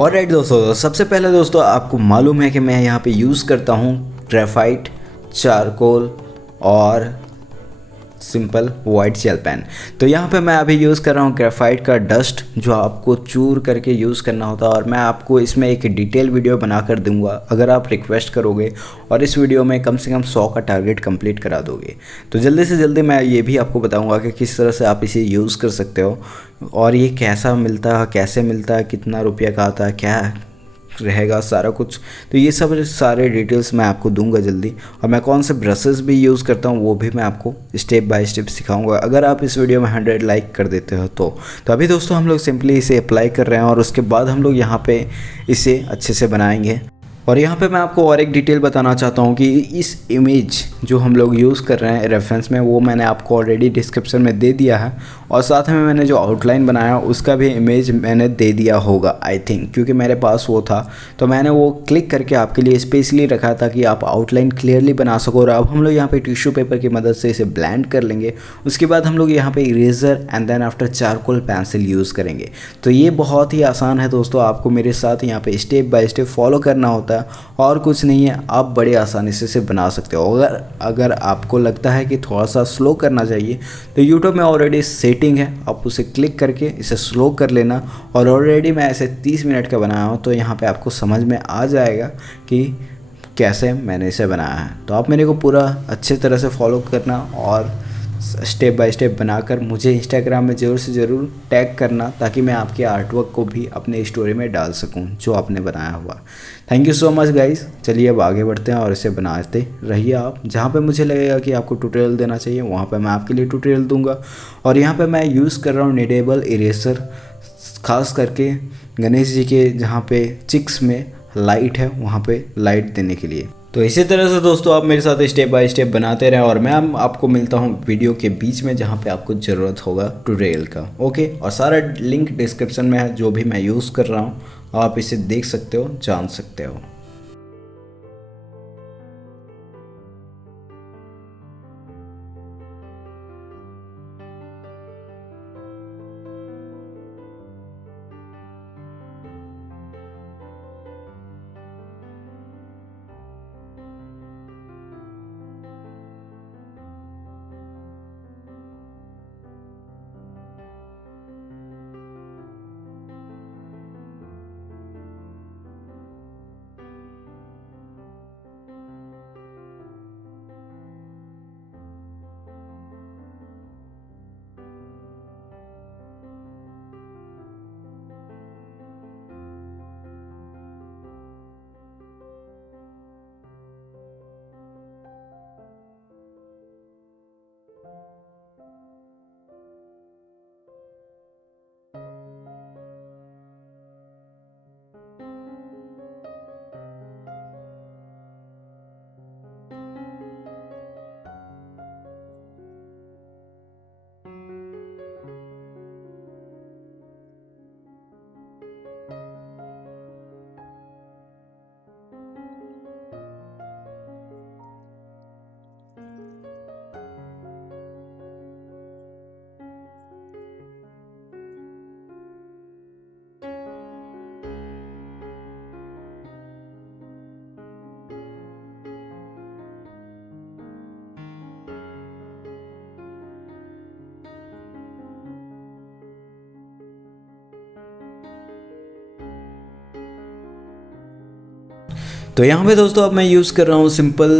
Alright दोस्तों, सबसे पहले दोस्तों आपको मालूम है कि मैं यहाँ पे यूज़ करता हूँ ग्रेफाइट, चारकोल और सिंपल वाइट जेल पेन। तो यहाँ पे मैं अभी यूज़ कर रहा हूँ ग्रेफाइट का डस्ट, जो आपको चूर करके यूज़ करना होता है, और मैं आपको इसमें एक डिटेल वीडियो बना कर दूंगा अगर आप रिक्वेस्ट करोगे और इस वीडियो में कम से कम 100 का टारगेट कंप्लीट करा दोगे। तो जल्दी से जल्दी मैं ये भी आपको बताऊंगा कि किस तरह से आप इसे यूज़ कर सकते हो और ये कैसा मिलता है, कैसे मिलता है, कितना रुपया का आता है, क्या रहेगा सारा कुछ। तो ये सब सारे डिटेल्स मैं आपको दूंगा जल्दी, और मैं कौन से ब्रशेस भी यूज़ करता हूँ वो भी मैं आपको स्टेप बाय स्टेप सिखाऊंगा अगर आप इस वीडियो में 100 लाइक कर देते हो तो अभी दोस्तों हम लोग सिंपली इसे अप्लाई कर रहे हैं और उसके बाद हम लोग यहाँ पे इसे अच्छे से बनाएंगे। और यहाँ पे मैं आपको और एक डिटेल बताना चाहता हूँ कि इस इमेज जो हम लोग यूज़ कर रहे हैं रेफरेंस में, वो मैंने आपको ऑलरेडी डिस्क्रिप्शन में दे दिया है, और साथ में मैंने जो आउटलाइन बनाया उसका भी इमेज मैंने दे दिया होगा आई थिंक, क्योंकि मेरे पास वो था तो मैंने वो क्लिक करके आपके लिए स्पेशली रखा था कि आप आउटलाइन क्लियरली बना सको। और अब हम लोग यहाँ पर टिश्यू पेपर की मदद से इसे ब्लेंड कर लेंगे। उसके बाद हम लोग यहाँ पर eraser and then after charcoal pencil use करेंगे। तो ये बहुत ही आसान है दोस्तों, आपको मेरे साथ यहाँ पर स्टेप बाय स्टेप फॉलो करना होता है और कुछ नहीं है, आप बड़े आसानी से इसे बना सकते हो। अगर आपको लगता है कि थोड़ा सा स्लो करना चाहिए तो यूट्यूब में ऑलरेडी सेटिंग है, आप उसे क्लिक करके इसे स्लो कर लेना। और ऑलरेडी मैं ऐसे 30 मिनट का बनाया हूँ, तो यहाँ पे आपको समझ में आ जाएगा कि कैसे मैंने इसे बनाया है। तो आप मेरे को पूरा अच्छे तरह से फॉलो करना और स्टेप बाय स्टेप बनाकर मुझे इंस्टाग्राम में ज़रूर से ज़रूर टैग करना, ताकि मैं आपके आर्टवर्क को भी अपने स्टोरी में डाल सकूं जो आपने बनाया हुआ। Thank you so much guys. चलिए अब आगे बढ़ते हैं और इसे बनाते रहिए आप। जहाँ पे मुझे लगेगा कि आपको ट्यूटोरियल देना चाहिए वहाँ पे मैं आपके लिए ट्यूटोरियल दूंगा। और यहाँ पे मैं यूज़ कर रहा हूँ निडेबल इरेजर, खास करके गणेश जी के जहाँ पे चिक्स में लाइट है वहाँ पे लाइट देने के लिए। तो इसी तरह से दोस्तों आप मेरे साथ स्टेप बाय स्टेप बनाते रहें, और मैं आपको मिलता हूँ वीडियो के बीच में जहाँ पे आपको ज़रूरत होगा ट्यूटोरियल का। ओके, और सारा लिंक डिस्क्रिप्शन में है, जो भी मैं यूज़ कर रहा हूँ आप इसे देख सकते हो, जान सकते हो। तो यहाँ पे दोस्तों अब मैं यूज़ कर रहा हूँ सिंपल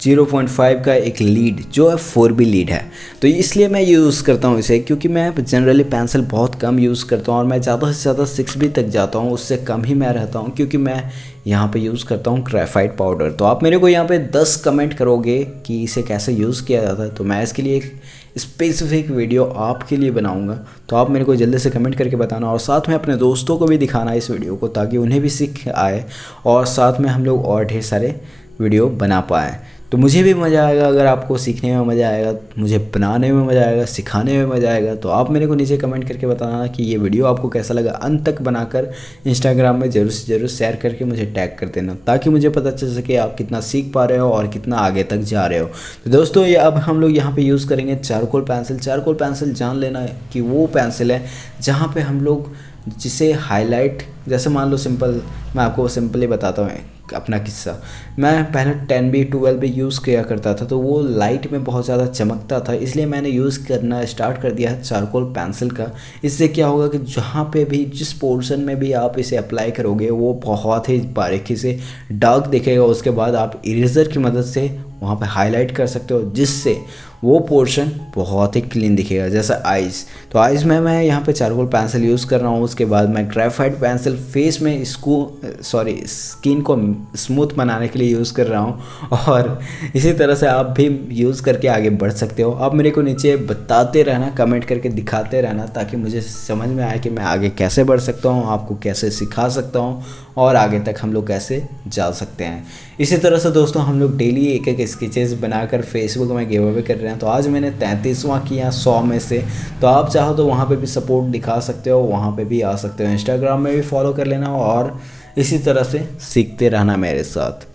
0.5 का एक लीड, जो है 4B लीड है। तो इसलिए मैं यूज़ करता हूँ इसे, क्योंकि मैं जनरली पेंसिल बहुत कम यूज़ करता हूँ और मैं ज़्यादा से ज़्यादा 6B तक जाता हूँ, उससे कम ही मैं रहता हूँ, क्योंकि मैं यहाँ पे यूज़ करता हूँ ग्रेफाइट पाउडर। तो आप मेरे को यहाँ पे 10 कमेंट करोगे कि इसे कैसे यूज़ किया जाता है, तो मैं इसके लिए एक स्पेसिफिक वीडियो आपके लिए बनाऊंगा। तो आप मेरे को जल्दी से कमेंट करके बताना, और साथ में अपने दोस्तों को भी दिखाना इस वीडियो को, ताकि उन्हें भी सीख आए और साथ में हम लोग और ढेर सारे वीडियो बना पाएँ। तो मुझे भी मज़ा आएगा, अगर आपको सीखने में मज़ा आएगा, मुझे बनाने में मज़ा आएगा, सिखाने में मज़ा आएगा। तो आप मेरे को नीचे कमेंट करके बताना कि ये वीडियो आपको कैसा लगा। अंत तक बनाकर इंस्टाग्राम में ज़रूर से ज़रूर शेयर करके मुझे टैग कर देना, ताकि मुझे पता चल सके आप कितना सीख पा रहे हो और कितना आगे तक जा रहे हो। तो दोस्तों ये अब हम लोग यहाँ पर यूज़ करेंगे चारकोल पेंसिल। चारकोल पेंसिल जान लेना कि वो पेंसिल है जहाँ पर हम लोग जिसे हाईलाइट, जैसे मान लो सिंपल, मैं आपको सिंपली बताता हूँ अपना किस्सा। मैं पहले 10B 12B यूज़ किया करता था, तो वो लाइट में बहुत ज़्यादा चमकता था, इसलिए मैंने यूज़ करना स्टार्ट कर दिया है चारकोल पेंसिल का। इससे क्या होगा कि जहाँ पे भी, जिस पोर्शन में भी आप इसे अप्लाई करोगे, वो बहुत ही बारीकी से डार्क दिखेगा। उसके बाद आप इरेज़र की मदद से वहाँ पे हाईलाइट कर सकते हो, जिससे वो पोर्शन बहुत ही क्लीन दिखेगा। जैसे आइज़, तो आइज़ में मैं यहाँ पे चारकोल पेंसिल यूज़ कर रहा हूँ। उसके बाद मैं ग्रेफाइट पेंसिल फेस में स्किन को स्मूथ बनाने के लिए यूज़ कर रहा हूँ। और इसी तरह से आप भी यूज़ करके आगे बढ़ सकते हो। आप मेरे को नीचे बताते रहना, कमेंट करके दिखाते रहना, ताकि मुझे समझ में आए कि मैं आगे कैसे बढ़ सकता हूँ, आपको कैसे सिखा सकता हूँ, और आगे तक हम लोग कैसे जा सकते हैं। इसी तरह से दोस्तों हम लोग डेली एक एक स्केचेस बनाकर फेसबुक में गिव अवे कर रहे हैं। तो आज मैंने 33वां किया 100 में से। तो आप चाहो तो वहाँ पे भी सपोर्ट दिखा सकते हो, वहाँ पे भी आ सकते हो, इंस्टाग्राम में भी फॉलो कर लेना, और इसी तरह से सीखते रहना मेरे साथ।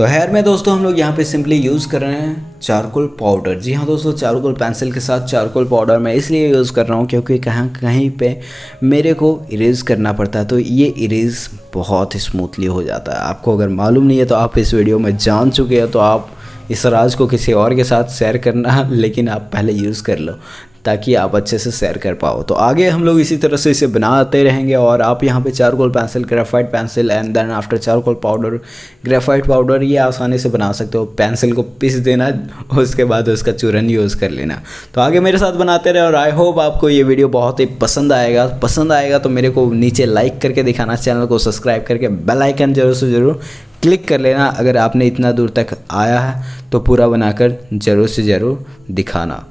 तो हेयर में दोस्तों हम लोग यहाँ पे सिंपली यूज़ कर रहे हैं चारकोल पाउडर। जी हाँ दोस्तों, चारकोल पेंसिल के साथ चारकोल पाउडर मैं इसलिए यूज़ कर रहा हूँ क्योंकि कहीं कहीं पे मेरे को इरेज़ करना पड़ता है, तो ये इरेज़ बहुत स्मूथली हो जाता है। आपको अगर मालूम नहीं है तो आप इस वीडियो में जान चुके हैं, तो आप इस राज को किसी और के साथ शेयर करना, लेकिन आप पहले यूज़ कर लो ताकि आप अच्छे से शेयर कर पाओ। तो आगे हम लोग इसी तरह से इसे बनाते रहेंगे। और आप यहाँ पे charcoal pencil, graphite pencil and then after charcoal powder, graphite powder, ये आसानी से बना सकते हो। पेंसिल को पीस देना, उसके बाद उसका चूरन यूज़ कर लेना। तो आगे मेरे साथ बनाते रहे और आई होप आपको ये वीडियो बहुत ही पसंद आएगा तो मेरे को नीचे लाइक करके दिखाना, चैनल को सब्सक्राइब करके बेल आइकन जरूर से ज़रूर क्लिक कर लेना। अगर आपने इतना दूर तक आया है तो पूरा बनाकर ज़रूर से ज़रूर दिखाना।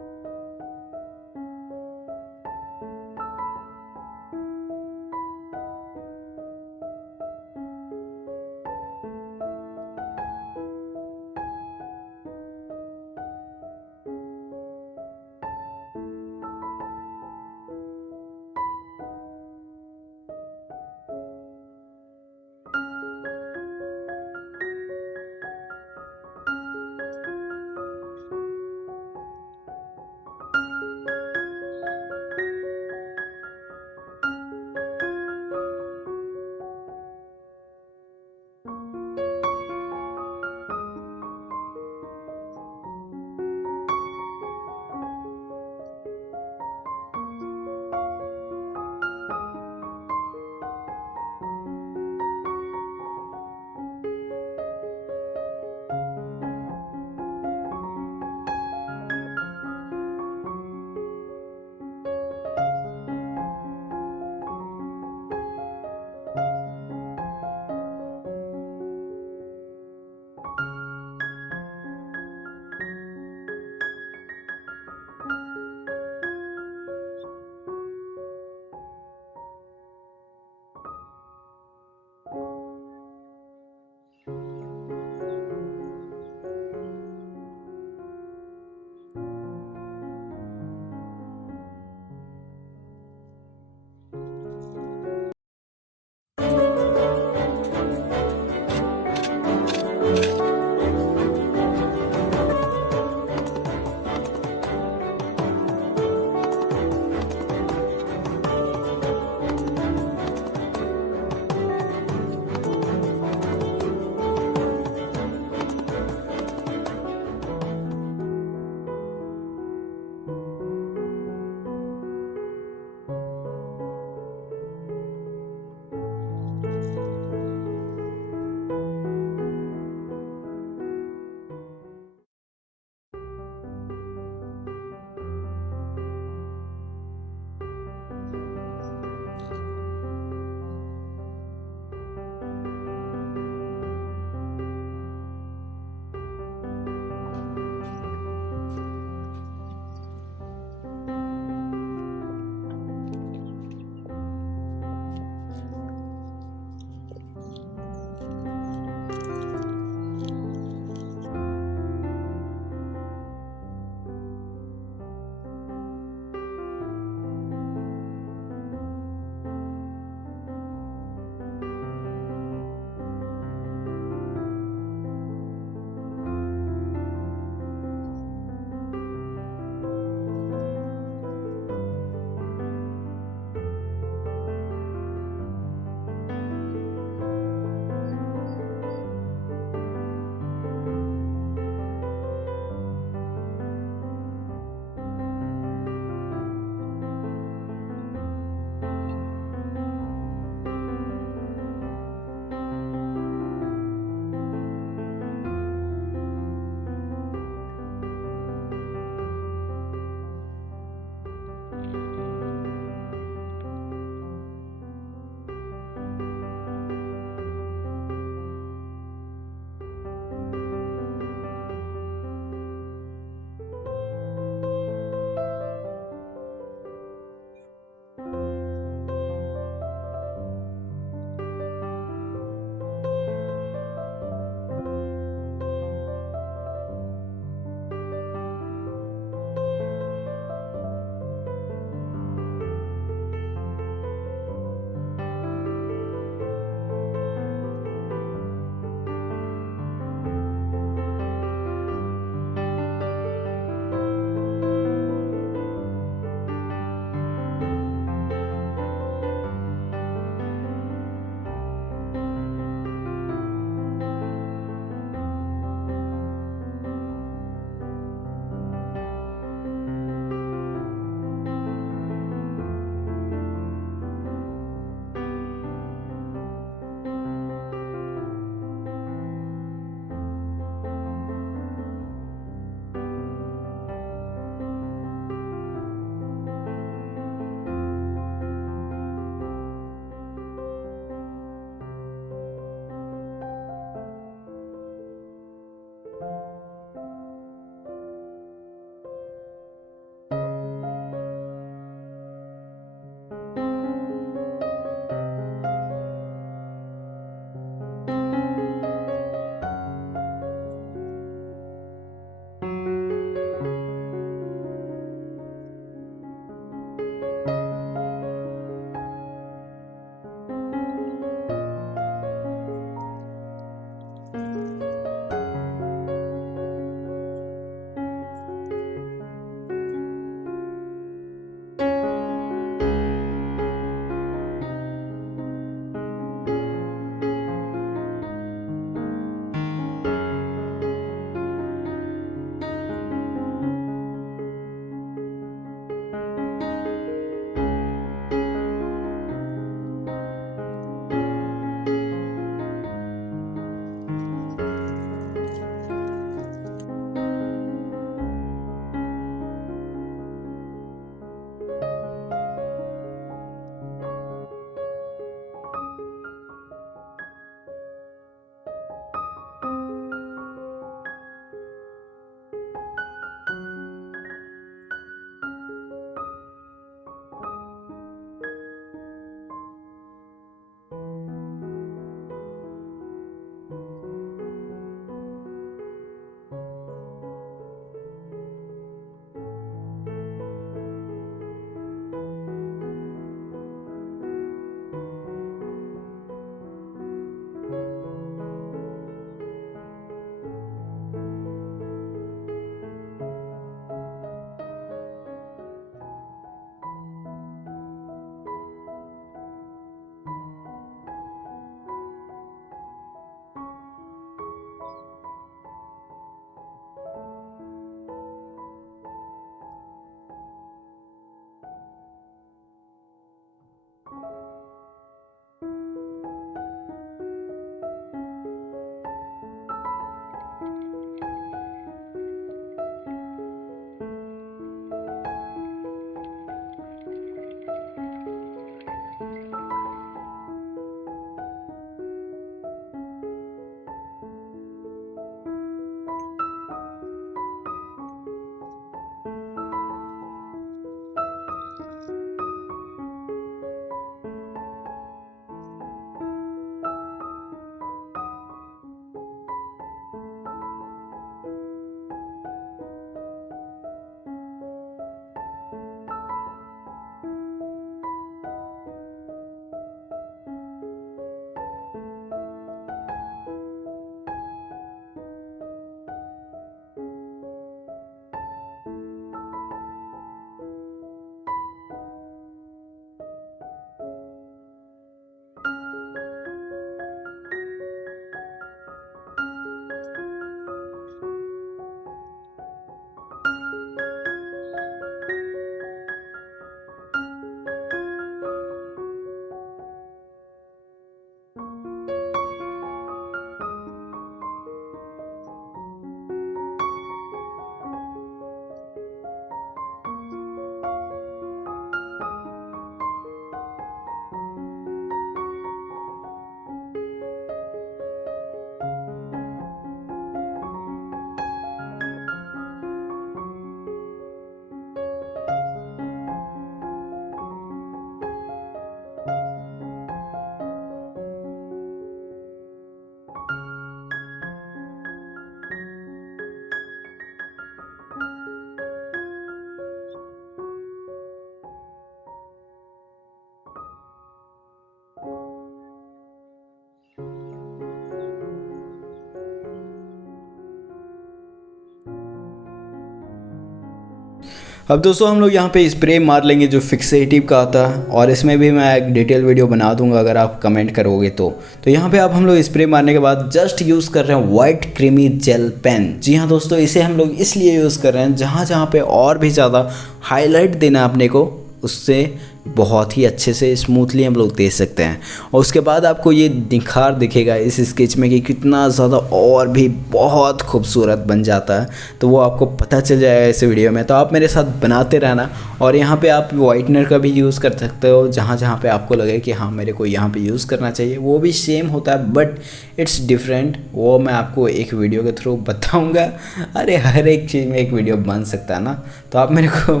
अब दोस्तों हम लोग यहाँ पे स्प्रे मार लेंगे जो फिक्सेटिव का आता है, और इसमें भी मैं एक डिटेल वीडियो बना दूंगा अगर आप कमेंट करोगे तो यहाँ पे आप हम लोग स्प्रे मारने के बाद जस्ट यूज़ कर रहे हैं वाइट क्रीमी जेल पेन। जी हाँ दोस्तों, इसे हम लोग इसलिए यूज़ कर रहे हैं जहाँ जहाँ पे और भी ज़्यादा हाईलाइट देना अपने को, उससे बहुत ही अच्छे से स्मूथली हम लोग दे सकते हैं। और उसके बाद आपको ये निखार दिखेगा इस स्केच में कि कितना ज़्यादा और भी बहुत खूबसूरत बन जाता है, तो वो आपको पता चल जाएगा इस वीडियो में। तो आप मेरे साथ बनाते रहना, और यहाँ पे आप वाइटनर का भी यूज़ कर सकते हो जहाँ जहाँ पे आपको लगे कि हाँ मेरे को यहाँ पे यूज़ करना चाहिए, वो भी सेम होता है बट इट्स डिफरेंट। वो मैं आपको एक वीडियो के थ्रू बताऊँगा। अरे हर एक चीज़ में एक वीडियो बन सकता है ना, तो आप मेरे को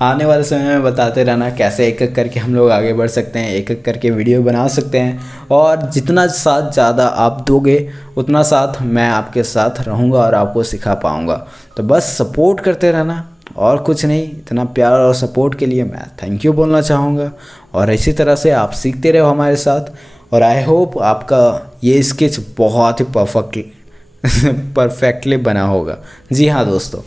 आने वाले समय में बताते रहना कैसे एक एक करके हम लोग आगे बढ़ सकते हैं, एक एक करके वीडियो बना सकते हैं। और जितना साथ ज़्यादा आप दोगे उतना साथ मैं आपके साथ रहूँगा और आपको सिखा पाऊँगा। तो बस सपोर्ट करते रहना और कुछ नहीं। इतना प्यार और सपोर्ट के लिए मैं थैंक यू बोलना चाहूँगा, और इसी तरह से आप सीखते रहो हमारे साथ। और आई होप आपका ये स्केच बहुत ही परफेक्टली बना होगा। जी हाँ दोस्तों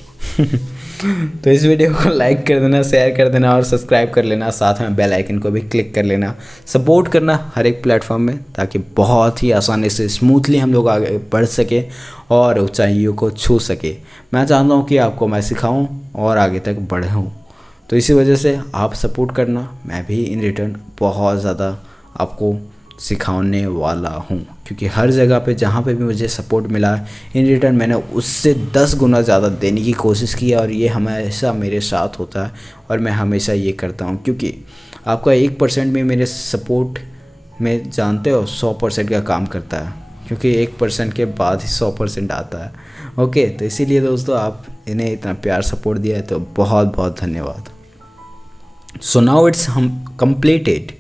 तो इस वीडियो को लाइक कर देना, शेयर कर देना और सब्सक्राइब कर लेना, साथ में बेल आइकन को भी क्लिक कर लेना। सपोर्ट करना हर एक प्लेटफॉर्म में, ताकि बहुत ही आसानी से स्मूथली हम लोग आगे बढ़ सके और ऊंचाइयों को छू सके। मैं चाहता हूँ कि आपको मैं सिखाऊं और आगे तक बढ़ूँ, तो इसी वजह से आप सपोर्ट करना। मैं भी इन रिटर्न बहुत ज़्यादा आपको सिखाने वाला हूँ, क्योंकि हर जगह पे जहाँ पे भी मुझे सपोर्ट मिला है इन रिटर्न मैंने उससे 10 गुना ज़्यादा देने की कोशिश की है, और ये हमेशा मेरे साथ होता है और मैं हमेशा ये करता हूँ। क्योंकि आपका 1% भी मेरे सपोर्ट में जानते हो 100% का काम करता है, क्योंकि 1% के बाद ही 100% आता है। ओके, तो इसीलिए दोस्तों आप इन्हें इतना प्यार सपोर्ट दिया है, तो बहुत बहुत धन्यवाद। सो नाउ इट्स हम कंप्लीटेड।